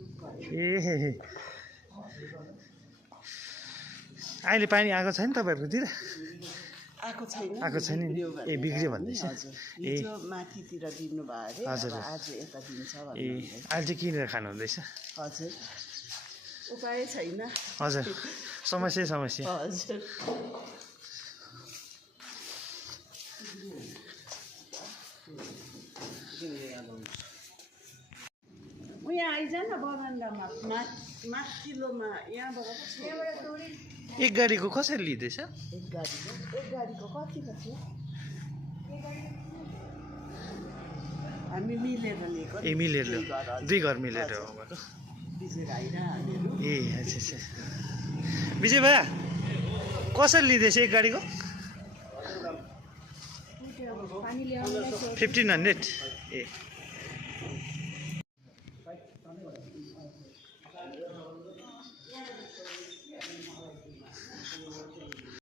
ए अहिले पानी आएको छैन तपाईँहरूकोतिर आएको छैन आएको छैन नि ए बिग्रियो भन्दैछ ए हिजो माथितिर दिनु भयो अरे हजुर आज यता दिन्छ ए अहिले चाहिँ किनेर खानु हुँदैछ हजुर उपाय छैन हजुर समस्या हजुर यहाँ आइज न बगान्दामा माथिल्लोमा यहाँबाट एक गाडीको कसरी लिँदैछ एक गाडीको कति कति हामी मिलेर लिएको ए मिलेर ल्याऊ दुई घर मिलेर हो भएको विजय भाइ र हामीहरू ए अच्छा अच्छा विजय भैया कसरी लिँदैछ एक गाडीको 1500 ए